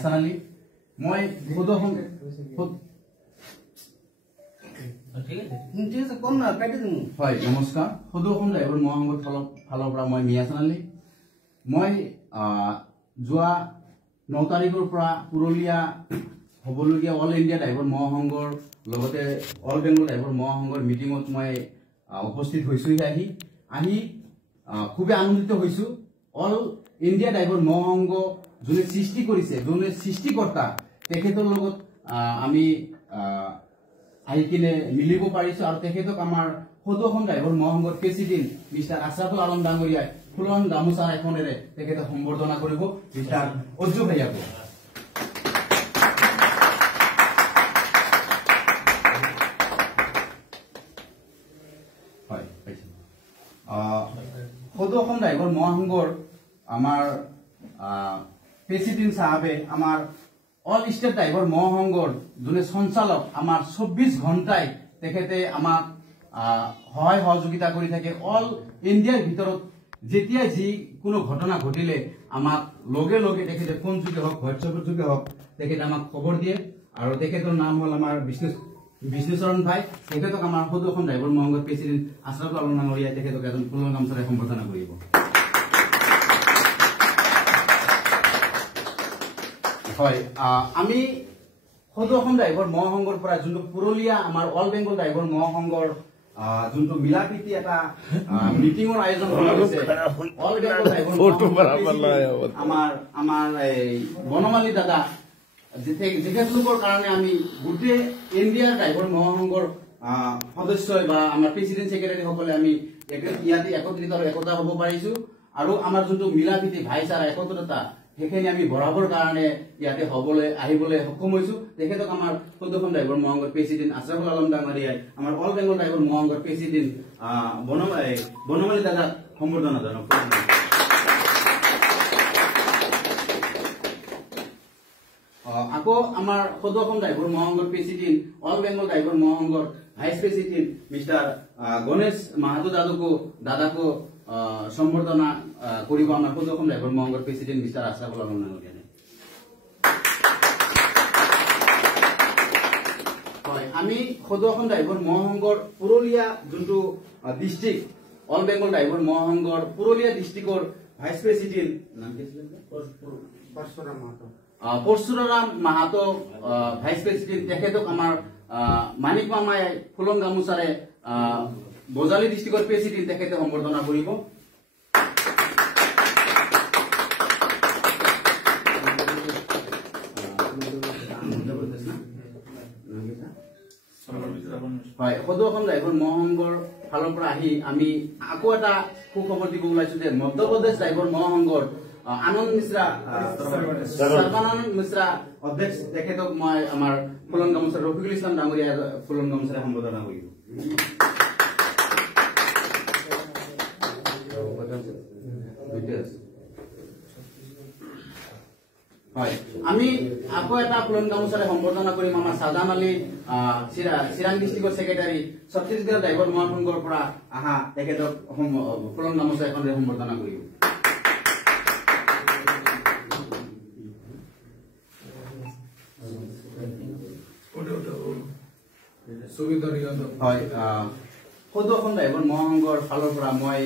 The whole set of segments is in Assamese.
মিয়াছান আলী মই সদৌ হয় নমস্কাৰ সদৌ অসম ড্ৰাইভাৰ মহাসংঘৰ ফালৰ পৰা মই মিয়াছান আলী মই যোৱা 9 তাৰিখৰ পৰা পুৰলিয়া হবলগীয়া অল ইণ্ডিয়া ড্ৰাইভাৰ মহাসংঘৰ লগতে অল বেংগল ড্ৰাইভাৰ মহাসংঘৰ মিটিঙত মই উপস্থিত হৈছোঁ আহি খুবেই আনন্দিত হৈছোঁ অল ইণ্ডিয়া ড্ৰাইভাৰ মহাসংঘ যোনে সৃষ্টি কৰিছে যোনে সৃষ্টিকৰ্তা তেখেতৰ লগত আমি আহি কিনে মিলিব পাৰিছোঁ আৰু তেখেতক আমাৰ সদৌ অসম ড্ৰাইভাৰ মহাসংঘৰ প্ৰেচিডেণ্ট মিষ্টাৰ আছৰাফুল আলম ডাঙৰীয়াই ফুলন গামোচা এখনেৰে তেখেতক সম্বৰ্ধনা কৰিব মিষ্টাৰ অজ্জু ভাইয়াক হয় সদৌ অসম ড্ৰাইভাৰ মহাসংঘৰ আমাৰ প্ৰেচিডেণ্ট সাহেবে আমাৰ অল ষ্টেট ড্ৰাইভাৰ মহাসংঘৰ যোনে সঞ্চালক আমাৰ 24 ঘণ্টাই তেখেতে আমাক সহায় সহযোগিতা কৰি থাকে অল ইণ্ডিয়াৰ ভিতৰত যেতিয়া যি কোনো ঘটনা ঘটিলে আমাক লগে লগে তেখেতে ফোন যোগে হওক হোৱাটছএপৰ যোগে হওক তেখেতে আমাক খবৰ দিয়ে আৰু তেখেতৰ নাম হ'ল আমাৰ বিষ্ণুচৰণ ভাই তেখেতক আমাৰ সদৌ অসম ড্ৰাইভাৰ মহাসংঘৰ প্ৰেচিডেণ্ট আছৰাফুল আলম ডাঙৰীয়াই তেখেতক এজন ফুলৰ গামোচাৰে সম্বৰ্ধনা কৰিব হয় আমি সদৌ অসম ড্ৰাইভাৰ মহাসংঘৰ পৰা যোনটো পুৰলিয়া আমাৰ অল বেংগল ড্ৰাইভাৰ মহাসংঘৰ যোনটো মিলাপ্ৰীতি এটা মিটিঙৰ আয়োজন কৰা হৈছে অল বেংগল ড্ৰাইভাৰ আমাৰ বনমালী দাদা তেখেতলোকৰ কাৰণে আমি গোটেই ইণ্ডিয়াৰ ড্ৰাইভাৰ মহাসংঘৰ সদস্যই বা আমাৰ প্ৰেচিডেণ্ট ছেক্ৰেটাৰী সকলে আমি ইয়াতে একত্ৰিত একতা হ'ব পাৰিছো আৰু আমাৰ যোনটো মিলাপ্ৰীতি ভাইচাৰা একত্ৰতা সেইখিনি আমি বঢ়াবৰ কাৰণে ইয়াতে আহিবলৈ সক্ষম হৈছো তেখেতক আমাৰ সদৌ অসম ড্ৰাইভাৰ মহাসংঘৰ প্ৰেচিডেণ্ট আছৰাফুল আলম ডাঙৰীয়াই আমাৰ অল বেংগল ড্ৰাইভাৰ মহাসংঘৰ প্ৰেচিডেণ্ট বনমালী দাদাক সম্বৰ্ধনা জনাওক আকৌ আমাৰ সদৌ অসম ড্ৰাইভাৰ মহাসংঘৰ প্ৰেচিডেণ্ট অল বেংগল ড্ৰাইভাৰ মহাসংঘৰ vice president mister Ganesh Mahato দাদাকো সম্বৰ্ধনা কৰিব আমাৰ সদৌ অসম ড্ৰাইভাৰ মহাসংঘৰ প্ৰেচিডেণ্ট মিষ্টাৰ আছৰাফুল আলম ডাঙৰীয়াই হয় আমি সদৌ অসম ড্ৰাইভাৰ মহাসংঘৰ পুৰলিয়া যোনটো ডিষ্ট্ৰিক্ট অল বেংগল ড্ৰাইভাৰ মহাসংঘৰ পুৰলিয়া ডিষ্ট্ৰিক্টৰ ভাইচ প্ৰেচিডেণ্ট নাম কি আছিল পৰশুৰাম মাহাতো ভাইচ প্ৰেচিডেণ্ট তেখেতক আমাৰ মানিক মামাই ফুলন গামোচাৰে বজালী ডিষ্ট্ৰিক্টৰ প্ৰেচিডেণ্ট তেখেতে সম্বৰ্ধনা কৰিব হয় সদৌ অসম ড্ৰাইভাৰ মহাসংঘৰ ফালৰ পৰা আহি আমি আকৌ এটা সুখবৰ দিব ওলাইছো যে মধ্যপ্ৰদেশ ড্ৰাইভাৰ মহাসংঘৰ আনন্দ মিশ্ৰা সৰ্বানন্দ মিশ্ৰা অধ্যক্ষ তেখেতক মই আমাৰ ফুলন গামোচাৰ ৰফিকুল ইছলাম ডাঙৰীয়া ফুলন গামোচাৰে সম্বৰ্ধনা কৰিব হয় আমি আকৌ এটা ফুলন গামোচাৰে সম্বৰ্ধনা কৰিম আমাৰ সাজান আলী চিৰাং ডিষ্ট্ৰিক্টৰ ছেক্ৰেটাৰী ছত্তীশগড় ড্ৰাইভাৰ মহাসংঘৰ পৰা আহা তেখেতক ফুলন গামোচা এখনেৰে সম্বৰ্ধনা কৰিব হয় সদৌ অসম ড্ৰাইভাৰ মহাসংঘৰ ফালৰ পৰা মই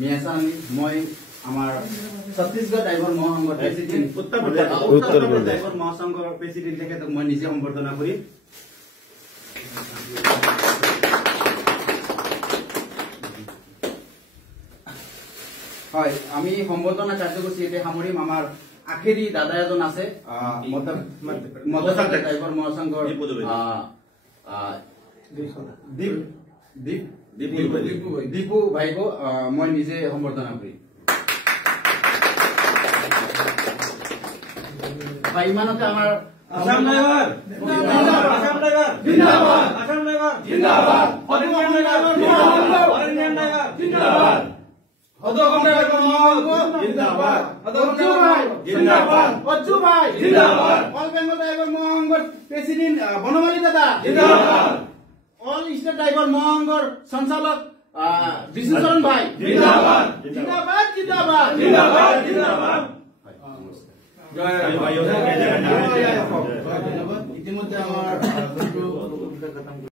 মিয়াছান আলী মই আমাৰ ছত্তীশগড় ড্ৰাইভাৰ মহাসংঘৰ প্ৰেচিডেণ্ট উত্তৰ প্ৰদেশ ড্ৰাইভাৰ মহাসংঘৰ প্ৰেচিডেণ্ট তেখেতক মই নিজে সম্বৰ্ধনা কৰিম হয় আমি সম্বৰ্ধনা কাৰ্যসূচী এতিয়া সামৰিম আমাৰ আখেৰী দাদা এজন আছে মধ্যপ্ৰদেশ ড্ৰাইভাৰ মহাসংঘৰ দীপু ভাইকো মই নিজে সম্বৰ্ধনা কৰিম ইমানতে আমাৰ আসাম ড্ৰাইভাৰ জিন্দাবাদ আসাম ড্ৰাইভাৰ জিন্দাবাদ অল ইণ্ডিয়া ড্ৰাইভাৰ জিন্দাবাদ সদৌ অসম ড্ৰাইভাৰ মহাসংঘ জিন্দাবাদ অজ্জু ভাই জিন্দাবাদ অল বেংগল ড্ৰাইভাৰ মহাসংঘৰ প্ৰেচিডেণ্ট বনমালী দাদা জিন্দাবাদ অল ষ্টেট ড্ৰাইভাৰ মহাসংঘৰ সঞ্চালক বিষ্ণুচৰণ ভাই জিন্দাবাদ জিন্দাবাদ জিন্দাবাদ জিন্দাবাদ জিন্দাবাদ জয় ইতিমধ্যে আমাৰ